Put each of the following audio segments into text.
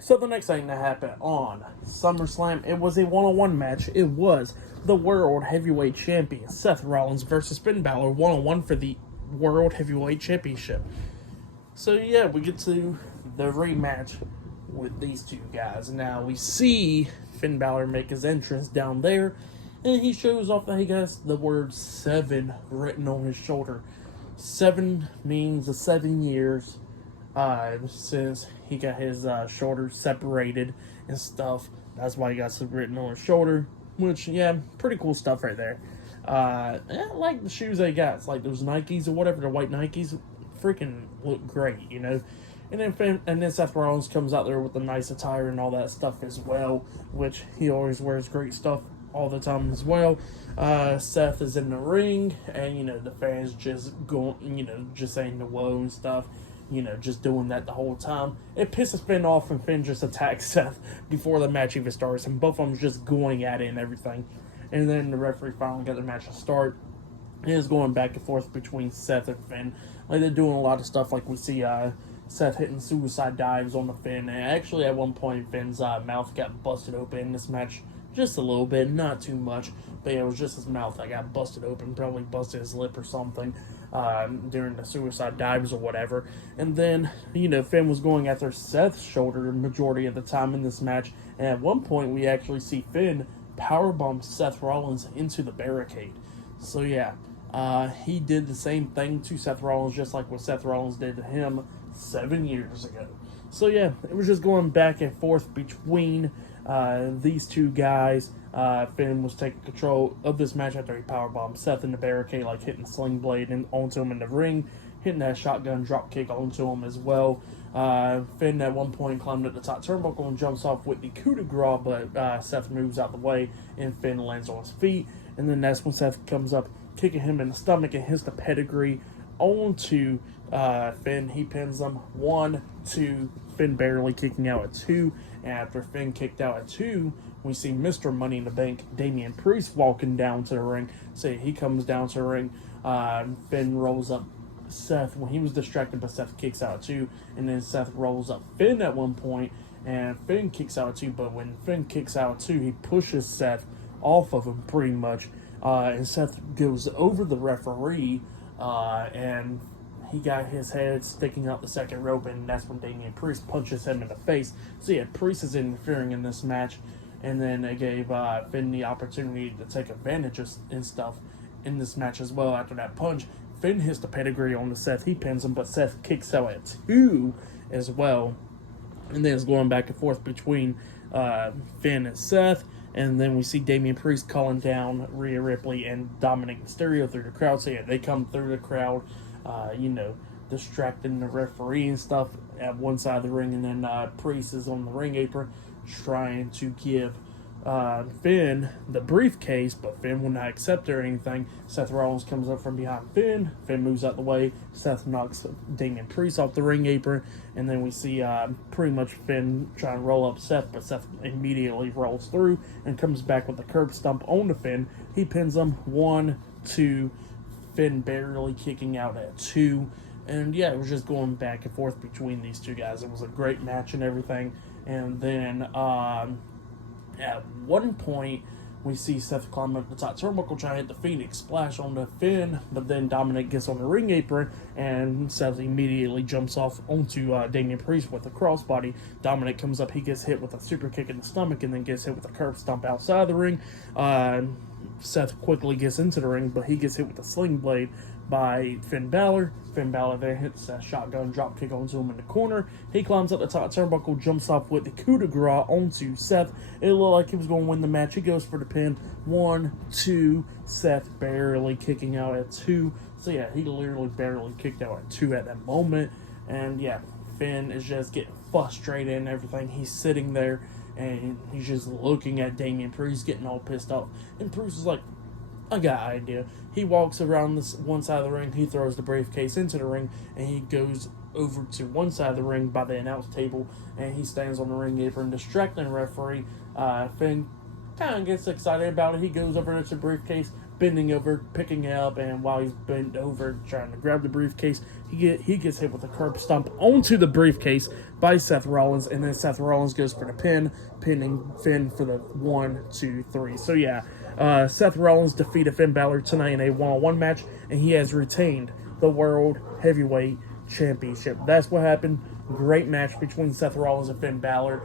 So the next thing that happened on SummerSlam, it was a one-on-one match. It was the World Heavyweight Champion Seth Rollins versus Finn Bálor one-on-one for the World Heavyweight Championship. So yeah, we get to the rematch with these two guys. Now we see Finn Bálor make his entrance down there, and he shows off that he has the word 7 written on his shoulder. 7 means the 7 years since he got his shoulder separated and stuff. That's why he got some written on his shoulder, which, yeah, pretty cool stuff right there. I like the shoes they got. It's like those Nikes or whatever, the white Nikes, freaking look great, you know. And then Seth Rollins comes out there with the nice attire and all that stuff as well, which he always wears great stuff all the time as well. Seth is in the ring, and, you know, the fans just going, you know, just saying the whoa and stuff. You know, just doing that the whole time. It pisses Finn off, and Finn just attacks Seth before the match even starts, and both of them just going at it and everything. And then the referee finally got the match to start, and it's going back and forth between Seth and Finn. Like, they're doing a lot of stuff, like we see Seth hitting suicide dives on the Finn, and actually at one point Finn's mouth got busted open in this match. Just a little bit, not too much, but yeah, it was just his mouth that got busted open, probably busted his lip or something during the suicide dives or whatever. And then, you know, Finn was going after Seth's shoulder the majority of the time in this match, and at one point we actually see Finn powerbomb Seth Rollins into the barricade. So yeah, he did the same thing to Seth Rollins, just like what Seth Rollins did to him 7 years ago. So yeah, it was just going back and forth between these two guys. Finn was taking control of this match after he powerbombed Seth in the barricade, like hitting Sling Blade onto him in the ring, hitting that shotgun drop kick onto him as well. Finn at one point climbed up the top turnbuckle and jumps off with the coup de grace, but Seth moves out the way and Finn lands on his feet. And then that's when Seth comes up, kicking him in the stomach and hits the pedigree onto Finn. He pins him 1, 2, Finn barely kicking out at 2. And after Finn kicked out at 2, we see Mr. Money in the Bank, Damian Priest, walking down to the ring. So he comes down to the ring. Finn rolls up Seth when he was distracted, but Seth kicks out at 2. And then Seth rolls up Finn at one point, and Finn kicks out at 2. But when Finn kicks out at 2, he pushes Seth off of him pretty much. And Seth goes over the referee, and he got his head sticking out the second rope, and that's when Damian Priest punches him in the face. So yeah, Priest is interfering in this match, and then they gave Finn the opportunity to take advantage of and stuff in this match as well. After that punch, Finn hits the pedigree on the Seth. He pins him, but Seth kicks out at 2 as well. And then it's going back and forth between Finn and Seth. And then we see Damian Priest calling down Rhea Ripley and Dominic Mysterio through the crowd. So yeah, they come through the crowd, you know, distracting the referee and stuff at one side of the ring. And then Priest is on the ring apron trying to give Finn the briefcase, but Finn will not accept it or anything. Seth Rollins comes up from behind Finn. Finn moves out the way. Seth knocks Damian Priest off the ring apron, and then we see pretty much Finn trying to roll up Seth, but Seth immediately rolls through and comes back with a curb stomp on the Finn. He pins him 1, 2, Finn barely kicking out at 2. And yeah, it was just going back and forth between these two guys. It was a great match and everything. And then at one point, we see Seth climb up the top turnbuckle trying to hit the Phoenix Splash on the Finn, but then Dominic gets on the ring apron, and Seth immediately jumps off onto Damian Priest with a crossbody. Dominic comes up, he gets hit with a super kick in the stomach, and then gets hit with a curb stomp outside the ring. Seth quickly gets into the ring, but he gets hit with a sling blade by Finn Bálor. Finn Bálor then hits a shotgun drop kick onto him in the corner. He climbs up the top turnbuckle, jumps off with the coup de grace onto Seth. It looked like he was going to win the match. He goes for the pin. 1, 2, Seth barely kicking out at 2. So yeah, he literally barely kicked out at 2 at that moment. And yeah, Finn is just getting frustrated and everything. He's sitting there and he's just looking at Damian Priest, getting all pissed off. And Priest is like, I got an idea. He walks around this one side of the ring, he throws the briefcase into the ring, and he goes over to one side of the ring by the announce table, and he stands on the ring apron, distracting the referee. Finn kind of gets excited about it. He goes over to the briefcase, bending over, picking it up, and while he's bent over trying to grab the briefcase, he gets hit with a curb stomp onto the briefcase by Seth Rollins, and then Seth Rollins goes for the pinning Finn for the 1, 2, 3. So yeah, Seth Rollins defeated Finn Bálor tonight in a one-on-one match, and he has retained the World Heavyweight Championship. That's what happened. Great match between Seth Rollins and Finn Bálor.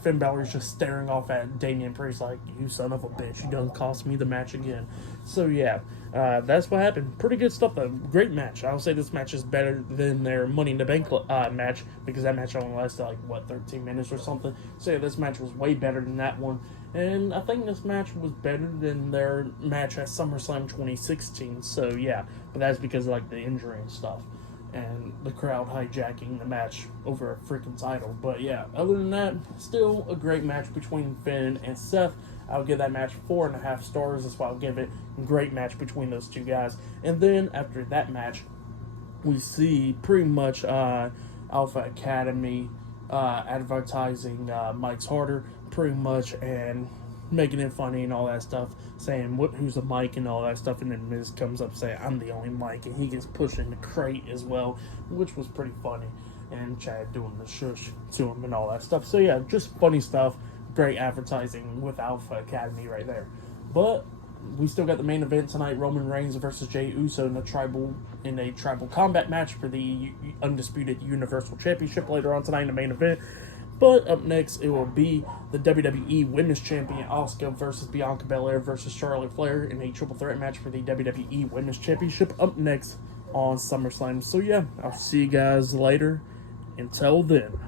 Finn Balor's just staring off at Damian Priest like, you son of a bitch, you done cost me the match again. So yeah, that's what happened. Pretty good stuff though. Great match. I'll say this match is better than their Money in the Bank match, because that match only lasted like, 13 minutes or something. So yeah, this match was way better than that one. And I think this match was better than their match at SummerSlam 2016. So yeah, but that's because of like the injury and stuff, and the crowd hijacking the match over a freaking title. But yeah, other than that, still a great match between Finn and Seth. I'll give that match 4.5 stars. That's why I'll give it. A great match between those two guys. And then after that match, we see pretty much Alpha Academy advertising Mike's Harder pretty much, and making it funny and all that stuff, saying who's the Mike and all that stuff, and then Miz comes up saying, I'm the only Mike, and he gets pushed in the crate as well, which was pretty funny, and Chad doing the shush to him and all that stuff. So yeah, just funny stuff, great advertising with Alpha Academy right there. But we still got the main event tonight, Roman Reigns versus Jey Uso in a tribal combat match for the Undisputed Universal Championship later on tonight in the main event. But up next, it will be the WWE Women's Champion Asuka versus Bianca Belair versus Charlotte Flair in a triple threat match for the WWE Women's Championship up next on SummerSlam. So yeah, I'll see you guys later. Until then.